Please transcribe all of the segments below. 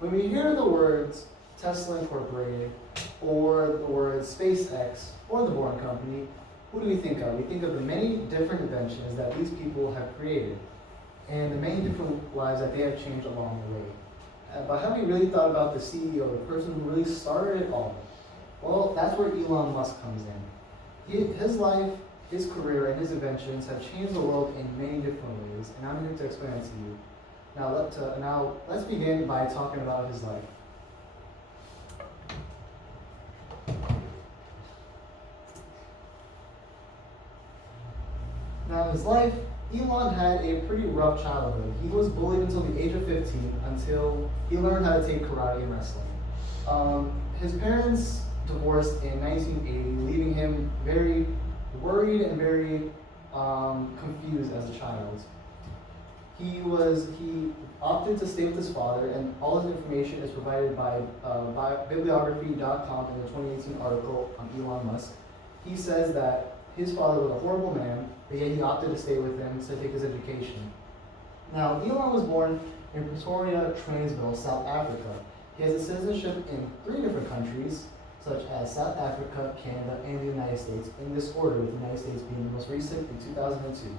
When we hear the words Tesla Incorporated, or the words SpaceX, or the Boring Company, who do we think of? We think of the many different inventions that these people have created, and the many different lives that they have changed along the way. But have we really thought about the CEO, the person who really started it all? Well, that's where Elon Musk comes in. His life, his career, and his inventions have changed the world in many different ways, and I'm here to explain it to you. Now let's begin by talking about his life. Now, his life, Elon had a pretty rough childhood. He was bullied until the age of 15, until he learned how to take karate and wrestling. His parents divorced in 1980, leaving him very worried and very confused as a child. He opted to stay with his father, and all his information is provided by bibliography.com in the 2018 article on Elon Musk. He says that his father was a horrible man, but yet he opted to stay with him to take his education. Now, Elon was born in Pretoria, Transvaal, South Africa. He has a citizenship in 3 different countries, such as South Africa, Canada, and the United States, in this order, with the United States being the most recent in 2002.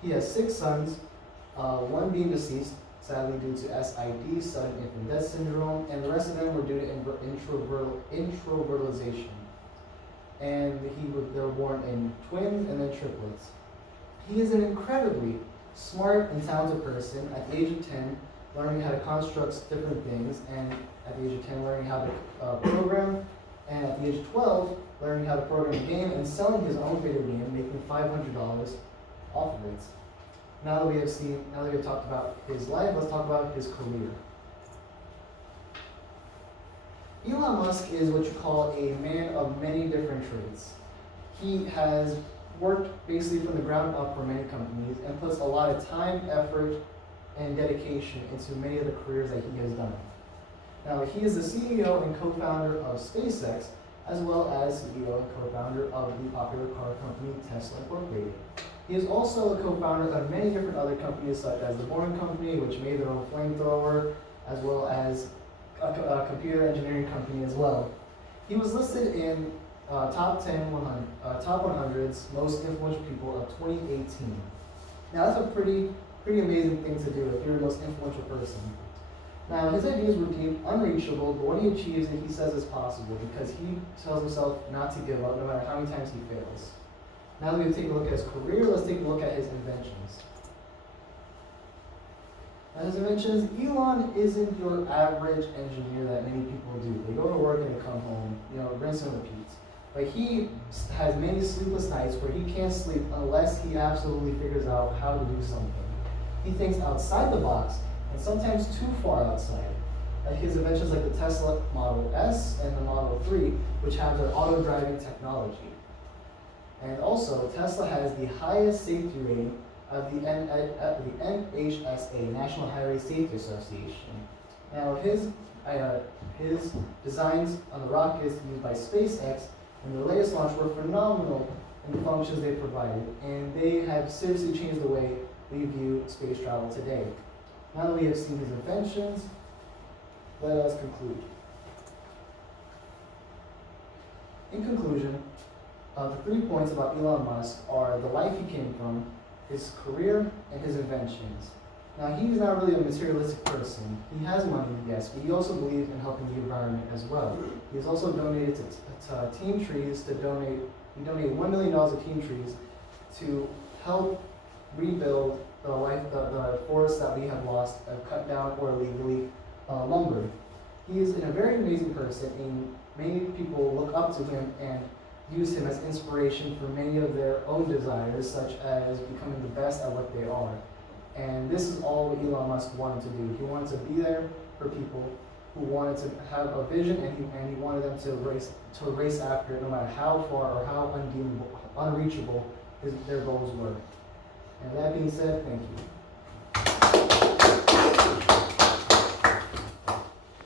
He has 6 sons, 1 being deceased, sadly due to SID, sudden infant death syndrome, and the rest of them were due to introvertization. And they were born in twins and then triplets. He is an incredibly smart and talented person at the age of 10, learning how to construct different things, and at the age of 10, learning how to program, and at the age of 12, learning how to program a game and selling his own video game, making $500 off of it. Now that we have talked about his life, let's talk about his career. Elon Musk is what you call a man of many different traits. He has worked basically from the ground up for many companies and puts a lot of time, effort, and dedication into many of the careers that he has done. Now, he is the CEO and co-founder of SpaceX, as well as CEO and co-founder of the popular car company Tesla Incorporated. He is also a co-founder of many different other companies, such as the Boring Company, which made their own flamethrower, as well as a computer engineering company as well. He was listed in top 100's most influential people of 2018. Now, that's a pretty amazing thing to do if you're the most influential person. Now, his ideas were deemed unreachable, but when he achieves it, he says it's possible because he tells himself not to give up no matter how many times he fails. Now that we've taken a look at his career, let's take a look at his inventions. Now, his inventions, Elon isn't your average engineer that many people do. They go to work and they come home, rinse and repeat. But he has many sleepless nights where he can't sleep unless he absolutely figures out how to do something. He thinks outside the box, and sometimes too far outside. Like his inventions like the Tesla Model S and the Model 3, which have their auto-driving technology. And also, Tesla has the highest safety rating of the NHSA, National Highway Safety Association. Now, his designs on the rockets used by SpaceX and the latest launch were phenomenal in the functions they provided, and they have seriously changed the way we view space travel today. Now that we have seen his inventions, let us conclude. In conclusion, the 3 points about Elon Musk are the life he came from, his career, and his inventions. Now, he's not really a materialistic person. He has money, yes, but he also believes in helping the environment as well. He has also donated to Team Trees he donated $1 million to Team Trees to help rebuild the forests that we have lost, cut down or illegally lumbered. He is a very amazing person, and many people look up to him and use him as inspiration for many of their own desires, such as becoming the best at what they are. And this is all what Elon Musk wanted to do. He wanted to be there for people who wanted to have a vision, and he wanted them to race after it, no matter how far or how unreachable their goals were. And that being said, thank you.